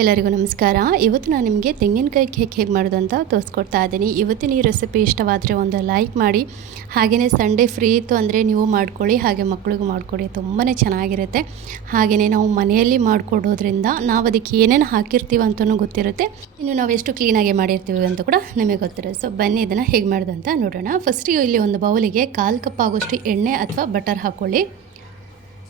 ಎಲ್ಲರಿಗೂ ನಮಸ್ಕಾರ. ಇವತ್ತು ನಾನು ನಿಮಗೆ ತೆಂಗಿನಕಾಯಿ ಕೇಕ್ ಹೇಗೆ ಮಾಡೋದು ಅಂತ ತೋರಿಸ್ಕೊಡ್ತಾ ಇದ್ದೀನಿ. ಇವತ್ತಿನ ಈ ರೆಸಿಪಿ ಇಷ್ಟವಾದರೆ ಒಂದು ಲೈಕ್ ಮಾಡಿ. ಹಾಗೆಯೇ ಸಂಡೇ ಫ್ರೀ ಇತ್ತು ಅಂದರೆ ನೀವು ಮಾಡ್ಕೊಳ್ಳಿ, ಹಾಗೆ ಮಕ್ಕಳಿಗೂ ಮಾಡಿಕೊಡಿ. ತುಂಬಾ ಚೆನ್ನಾಗಿರುತ್ತೆ. ಹಾಗೆಯೇ ನಾವು ಮನೆಯಲ್ಲಿ ಮಾಡಿಕೊಡೋದ್ರಿಂದ ನಾವು ಅದಕ್ಕೆ ಏನೇನು ಹಾಕಿರ್ತೀವಿ ಅಂತಲೂ ಗೊತ್ತಿರುತ್ತೆ. ಇನ್ನು ನಾವು ಎಷ್ಟು ಕ್ಲೀನಾಗಿ ಮಾಡಿರ್ತೀವಿ ಅಂತ ಕೂಡ ನಮಗೆ ಗೊತ್ತಿರುತ್ತೆ. ಸೊ ಬನ್ನಿ ಇದನ್ನು ಹೇಗೆ ಮಾಡೋದು ಅಂತ ನೋಡೋಣ ಫಸ್ಟಿಗೆ ಇಲ್ಲಿ ಒಂದು ಬೌಲಿಗೆ ಕಾಲು ಕಪ್ ಆಗೋಷ್ಟು ಎಣ್ಣೆ ಅಥವಾ ಬಟರ್ ಹಾಕ್ಕೊಳ್ಳಿ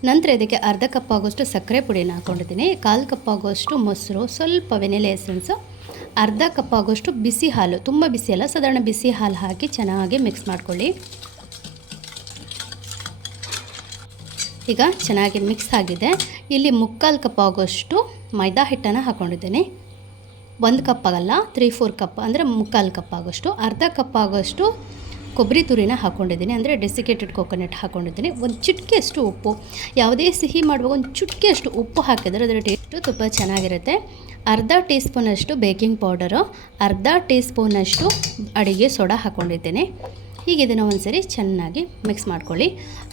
ನಂತರ ಇದಕ್ಕೆ ಅರ್ಧ ಕಪ್ ಆಗೋಷ್ಟು ಸಕ್ಕರೆ ಪುಡಿನ ಹಾಕೊಂಡಿದ್ದೀನಿ. ಕಾಲು ಕಪ್ ಆಗೋಷ್ಟು ಮೊಸರು, ಸ್ವಲ್ಪ ವೆನಿಲೆ ಎಸೆನ್ಸು, ಅರ್ಧ ಕಪ್ ಆಗೋಷ್ಟು ಬಿಸಿ ಹಾಲು. ತುಂಬ ಬಿಸಿ ಅಲ್ಲ, ಸಾಧಾರಣ ಬಿಸಿ ಹಾಲು ಹಾಕಿ ಚೆನ್ನಾಗಿ ಮಿಕ್ಸ್ ಮಾಡ್ಕೊಳ್ಳಿ. ಈಗ ಚೆನ್ನಾಗಿ ಮಿಕ್ಸ್ ಆಗಿದೆ. ಇಲ್ಲಿ ಮುಕ್ಕಾಲು ಕಪ್ ಆಗೋಷ್ಟು ಮೈದಾ ಹಿಟ್ಟನ್ನು ಹಾಕ್ಕೊಂಡಿದ್ದೀನಿ ಒಂದು ಕಪ್ ಆಗಲ್ಲ, ತ್ರೀ, ಫೋರ್ ಕಪ್, ಅಂದರೆ ಮುಕ್ಕಾಲು ಕಪ್ ಆಗೋಷ್ಟು. ಅರ್ಧ ಕಪ್ ಆಗೋಷ್ಟು ಕೊಬ್ಬರಿ ತುರಿನ ಹಾಕ್ಕೊಂಡಿದ್ದೀನಿ ಅಂದರೆ ಡೆಸಿಕೇಟೆಡ್ ಕೊಕೊನಟ್ ಹಾಕ್ಕೊಂಡಿದ್ದೀನಿ ಒಂದು ಚಿಟಿಕೆಯಷ್ಟು ಉಪ್ಪು, ಯಾವುದೇ ಸಿಹಿ ಮಾಡುವಾಗ ಒಂದು ಚಿಟಿಕೆಯಷ್ಟು ಉಪ್ಪು ಹಾಕಿದರೆ ಅದರ ಟೇಸ್ಟು ತುಂಬ ಚೆನ್ನಾಗಿರುತ್ತೆ. ಅರ್ಧ ಟೀ ಸ್ಪೂನಷ್ಟು ಬೇಕಿಂಗ್ ಪೌಡರು, ಅರ್ಧ ಟೀ ಸ್ಪೂನಷ್ಟು ಅಡುಗೆ ಸೋಡಾ ಹಾಕ್ಕೊಂಡಿದ್ದೀನಿ ಹೀಗೆ ಇದನ್ನು ಒಂದ್ಸರಿ ಚೆನ್ನಾಗಿ ಮಿಕ್ಸ್ ಮಾಡ್ಕೊಳ್ಳಿ.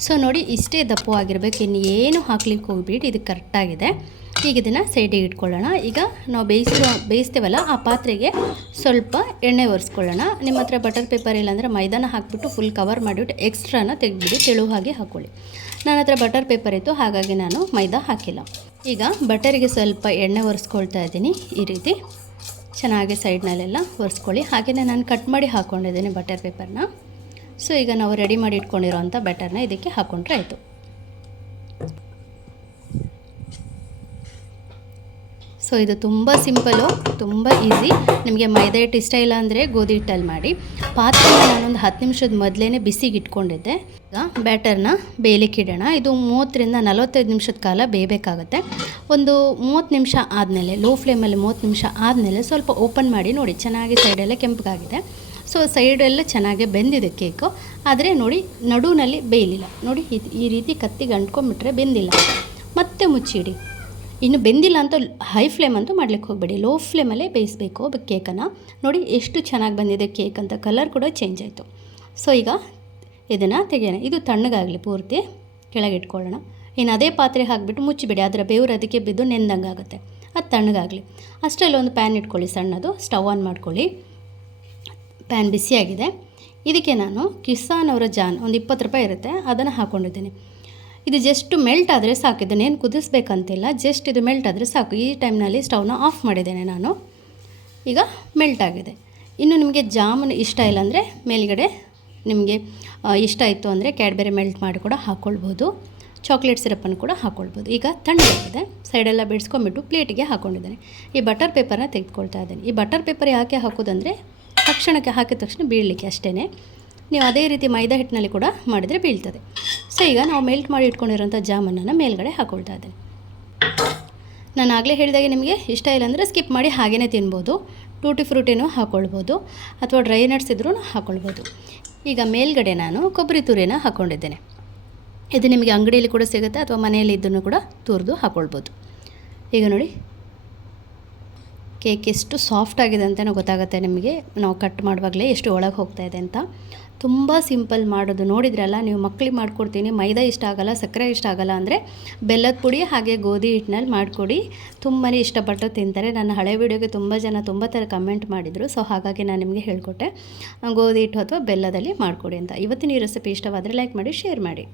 ಸೊ ನೋಡಿ, ಇಷ್ಟೇ ದಪ್ಪವಾಗಿರ್ಬೇಕು ಇನ್ನು ಏನು ಹಾಕ್ಲಿಕ್ಕೆ ಹೋಗ್ಬಿಟ್ಟು ಇದು ಕರೆಕ್ಟಾಗಿದೆ ಈಗ ಇದನ್ನು ಸೈಡಿಗೆ ಇಟ್ಕೊಳ್ಳೋಣ. ಈಗ ನಾವು ಬೇಯಿಸೋ ಬೇಯಿಸ್ತೇವಲ್ಲ, ಆ ಪಾತ್ರೆಗೆ ಸ್ವಲ್ಪ ಎಣ್ಣೆ ಒರೆಸ್ಕೊಳ್ಳೋಣ. ನಿಮ್ಮ ಹತ್ರ ಬಟರ್ ಪೇಪರ್ ಇಲ್ಲಾಂದರೆ ಮೈದಾನ ಹಾಕಿಬಿಟ್ಟು ಫುಲ್ ಕವರ್ ಮಾಡಿಬಿಟ್ಟು ಎಕ್ಸ್ಟ್ರಾನ ತೆಗೆದ್ಬಿಡಿ, ತೆಳು ಹಾಗೆ ಹಾಕ್ಕೊಳ್ಳಿ ನನ್ನ ಹತ್ರ ಬಟರ್ ಪೇಪರ್ ಇತ್ತು, ಹಾಗಾಗಿ ನಾನು ಮೈದಾ ಹಾಕಿಲ್ಲ. ಈಗ ಬಟರಿಗೆ ಸ್ವಲ್ಪ ಎಣ್ಣೆ ಒರೆಸ್ಕೊಳ್ತಾ ಇದ್ದೀನಿ, ಈ ರೀತಿ. ಚೆನ್ನಾಗಿ ಸೈಡ್ನಲ್ಲೆಲ್ಲ ಒರೆಸ್ಕೊಳ್ಳಿ. ಹಾಗೆಯೇ ನಾನು ಕಟ್ ಮಾಡಿ ಹಾಕ್ಕೊಂಡಿದ್ದೀನಿ ಬಟರ್ ಪೇಪರ್ನ. ಸೊ ಈಗ ನಾವು ರೆಡಿ ಮಾಡಿ ಇಟ್ಕೊಂಡಿರೋಂಥ ಬಟರ್ನ ಇದಕ್ಕೆ ಹಾಕ್ಕೊಂಡ್ರೆ ಆಯಿತು. ಸೊ ಇದು ತುಂಬ ಸಿಂಪಲು, ತುಂಬ ಈಸಿ. ನಿಮಗೆ ಮೈದಾ ಹಿಟ್ಟು ಇಷ್ಟ ಇಲ್ಲ ಅಂದರೆ ಗೋಧಿ ಹಿಟ್ಟಲ್ಲಿ ಮಾಡಿ. ಪಾತ್ರೆನ ನಾನೊಂದು ಹತ್ತು ನಿಮಿಷದ ಮೊದಲೇ ಬಿಸಿಗೆ ಇಟ್ಕೊಂಡಿದ್ದೆ. ಈಗ ಬ್ಯಾಟರ್ನ ಬೇಯಲಿಕ್ಕೆ ಇಡೋಣ. ಇದು ಮೂವತ್ತರಿಂದ ನಲವತ್ತೈದು ನಿಮಿಷದ ಕಾಲ ಬೇಯಬೇಕಾಗುತ್ತೆ. ಒಂದು ಮೂವತ್ತು ನಿಮಿಷ ಆದಮೇಲೆ ಲೋ ಫ್ಲೇಮಲ್ಲಿ ಮೂವತ್ತು ನಿಮಿಷ ಆದಮೇಲೆ ಸ್ವಲ್ಪ ಓಪನ್ ಮಾಡಿ ನೋಡಿ. ಚೆನ್ನಾಗಿ ಸೈಡೆಲ್ಲ ಕೆಂಪಗಾಗಿದೆ. ಸೊ ಸೈಡೆಲ್ಲ ಚೆನ್ನಾಗಿ ಬೆಂದಿದೆ ಕೇಕು ಆದರೆ ನೋಡಿ ನಡುವಿನಲ್ಲಿ ಬೇಯಲಿಲ್ಲ. ನೋಡಿ, ಈ ರೀತಿ ಕತ್ತಿಗೆ ಅಂಟ್ಕೊಂಬಿಟ್ರೆ ಬೆಂದಿಲ್ಲ. ಮತ್ತೆ ಮುಚ್ಚಿಡಿ. ಇನ್ನು ಬೆಂದಿಲ್ಲ ಅಂತ ಹೈ ಫ್ಲೇಮ್ ಅಂತೂ ಮಾಡ್ಲಿಕ್ಕೆ ಹೋಗಬೇಡಿ. ಲೋ ಫ್ಲೇಮಲ್ಲೇ ಬೇಯಿಸಬೇಕು ಕೇಕನ್ನು. ನೋಡಿ ಎಷ್ಟು ಚೆನ್ನಾಗಿ ಬಂದಿದೆ ಕೇಕ್ ಅಂತ ಕಲರ್ ಕೂಡ ಚೇಂಜ್ ಆಯಿತು. ಸೊ ಈಗ ಇದನ್ನು ತೆಗೆಯೋಣ. ಇದು ತಣ್ಣಗಾಗಲಿ ಪೂರ್ತಿ. ಕೆಳಗೆ ಇಟ್ಕೊಳ್ಳೋಣ. ಇನ್ನು ಅದೇ ಪಾತ್ರೆ ಹಾಕಿಬಿಟ್ಟು ಮುಚ್ಚಿಬಿಡಿ. ಅದರ ಬೇವ್ರು ಅದಕ್ಕೆ ಬಿದ್ದು ನೆಂದಂಗೆ ಆಗುತ್ತೆ. ಅದು ತಣ್ಣಗಾಗಲಿ. ಅಷ್ಟರಲ್ಲಿ ಒಂದು ಪ್ಯಾನ್ ಇಟ್ಕೊಳ್ಳಿ. ಸಣ್ಣದು. ಸ್ಟವ್ ಆನ್ ಮಾಡ್ಕೊಳ್ಳಿ. ಪ್ಯಾನ್ ಬಿಸಿಯಾಗಿದೆ. ಇದಕ್ಕೆ ನಾನು ಕಿಸಾನ್ ಅವರ ಜಾನ್ ಒಂದು ಇಪ್ಪತ್ತು ರೂಪಾಯಿ ಇರುತ್ತೆ. ಅದನ್ನು ಹಾಕ್ಕೊಂಡಿದ್ದೀನಿ ಇದು ಜಸ್ಟ್ ಮೆಲ್ಟ್ ಆದರೆ ಸಾಕು. ಇದನ್ನೇನು ಕುದಿಸ್ಬೇಕಂತಿಲ್ಲ ಜಸ್ಟ್ ಇದು ಮೆಲ್ಟ್ ಆದರೆ ಸಾಕು. ಈ ಟೈಮ್ನಲ್ಲಿ ಸ್ಟವ್ನ ಆಫ್ ಮಾಡಿದ್ದೇನೆ ನಾನು. ಈಗ ಮೆಲ್ಟ್ ಆಗಿದೆ. ಇನ್ನು ನಿಮಗೆ ಜಾಮೂನ್ ಇಷ್ಟ ಇಲ್ಲ ಅಂದರೆ ಮೇಲ್ಗಡೆ ನಿಮಗೆ ಇಷ್ಟ ಇತ್ತು ಅಂದರೆ ಕ್ಯಾಡ್ಬೆರಿ ಮೆಲ್ಟ್ ಮಾಡಿ ಕೂಡ ಹಾಕ್ಕೊಳ್ಬೋದು ಚಾಕ್ಲೇಟ್ ಸಿರಪ್ಪನ್ನು ಕೂಡ ಹಾಕ್ಕೊಳ್ಬೋದು ಈಗ ತಣ್ಣಗಾಗಿದೆ ಸೈಡೆಲ್ಲ ಬಿಡಿಸ್ಕೊಂಬಿಟ್ಟು ಪ್ಲೇಟಿಗೆ ಹಾಕ್ಕೊಂಡಿದ್ದೇನೆ ಈ ಬಟರ್ ಪೇಪರ್ನ ತೆಗೆದುಕೊಳ್ತಾ ಇದ್ದೇನೆ. ಈ ಬಟರ್ ಪೇಪರ್ ಯಾಕೆ ಹಾಕೋದಂದರೆ, ತಕ್ಷಣಕ್ಕೆ ಹಾಕಿದ ತಕ್ಷಣ ಬೀಳಲಿಕ್ಕೆ ಅಷ್ಟೇ ನೀವು ಅದೇ ರೀತಿ ಮೈದಾ ಹಿಟ್ಟಿನಲ್ಲಿ ಕೂಡ ಮಾಡಿದರೆ ಬೀಳ್ತದೆ. ಸೊ ಈಗ ನಾವು ಮೆಲ್ಟ್ ಮಾಡಿ ಇಟ್ಕೊಂಡಿರೋಂಥ ಜಾಮೂನನ್ನು ಮೇಲ್ಗಡೆ ಹಾಕ್ಕೊಳ್ತಾ ಇದ್ದೇನೆ. ನಾನು ಆಗಲೇ ಹೇಳಿದಾಗೆ ನಿಮಗೆ ಇಷ್ಟ ಇಲ್ಲ ಅಂದರೆ ಸ್ಕಿಪ್ ಮಾಡಿ ಹಾಗೇ ತಿನ್ಬೋದು. ಟೂಟಿ ಫ್ರೂಟಿನೂ ಹಾಕ್ಕೊಳ್ಬೋದು ಅಥವಾ ಡ್ರೈ ನಟ್ಸ್ ಇದ್ರೂ ಹಾಕ್ಕೊಳ್ಬೋದು ಈಗ ಮೇಲ್ಗಡೆ ನಾನು ಕೊಬ್ಬರಿ ತುರಿನ ಹಾಕ್ಕೊಂಡಿದ್ದೇನೆ ಇದು ನಿಮಗೆ ಅಂಗಡಿಯಲ್ಲಿ ಕೂಡ ಸಿಗುತ್ತೆ ಅಥವಾ ಮನೆಯಲ್ಲಿ ಇದ್ದನ್ನು ಕೂಡ ತುರಿದು ಹಾಕ್ಕೊಳ್ಬೋದು ಈಗ ನೋಡಿ ಕೇಕ್ ಎಷ್ಟು ಸಾಫ್ಟ್ ಆಗಿದೆ ಅಂತಲೂ ಗೊತ್ತಾಗುತ್ತೆ ನಿಮಗೆ. ನಾವು ಕಟ್ ಮಾಡುವಾಗಲೇ ಎಷ್ಟು ಒಳಗೆ ಹೋಗ್ತಾ ಇದೆ ಅಂತ. ತುಂಬ ಸಿಂಪಲ್ ಮಾಡೋದು. ನೋಡಿದ್ರಲ್ಲ, ನೀವು ಮಕ್ಕಳಿಗೆ ಮಾಡಿಕೊಡ್ತೀನಿ, ಮೈದಾ ಇಷ್ಟ ಆಗಲ್ಲ, ಸಕ್ಕರೆ ಇಷ್ಟ ಆಗಲ್ಲ ಅಂದರೆ ಬೆಲ್ಲದ ಪುಡಿ ಹಾಗೆ ಗೋಧಿ ಹಿಟ್ಟಿನಲ್ಲಿ ಮಾಡಿಕೊಡಿ. ತುಂಬಾ ಇಷ್ಟಪಟ್ಟು ತಿಂತಾರೆ. ನನ್ನ ಹಳೆ ವೀಡಿಯೋಗೆ ತುಂಬ ಜನ ತುಂಬ ಥರ ಕಮೆಂಟ್ ಮಾಡಿದರು. ಸೊ, ಹಾಗಾಗಿ ನಾನು ನಿಮಗೆ ಹೇಳಿಕೊಟ್ಟೆ. ಗೋಧಿ ಹಿಟ್ಟು ಅಥವಾ ಬೆಲ್ಲದಲ್ಲಿ ಮಾಡಿಕೊಡಿ ಅಂತ. ಇವತ್ತಿನ ಈ ರೆಸಿಪಿ ಇಷ್ಟವಾದರೆ ಲೈಕ್ ಮಾಡಿ, ಶೇರ್ ಮಾಡಿ.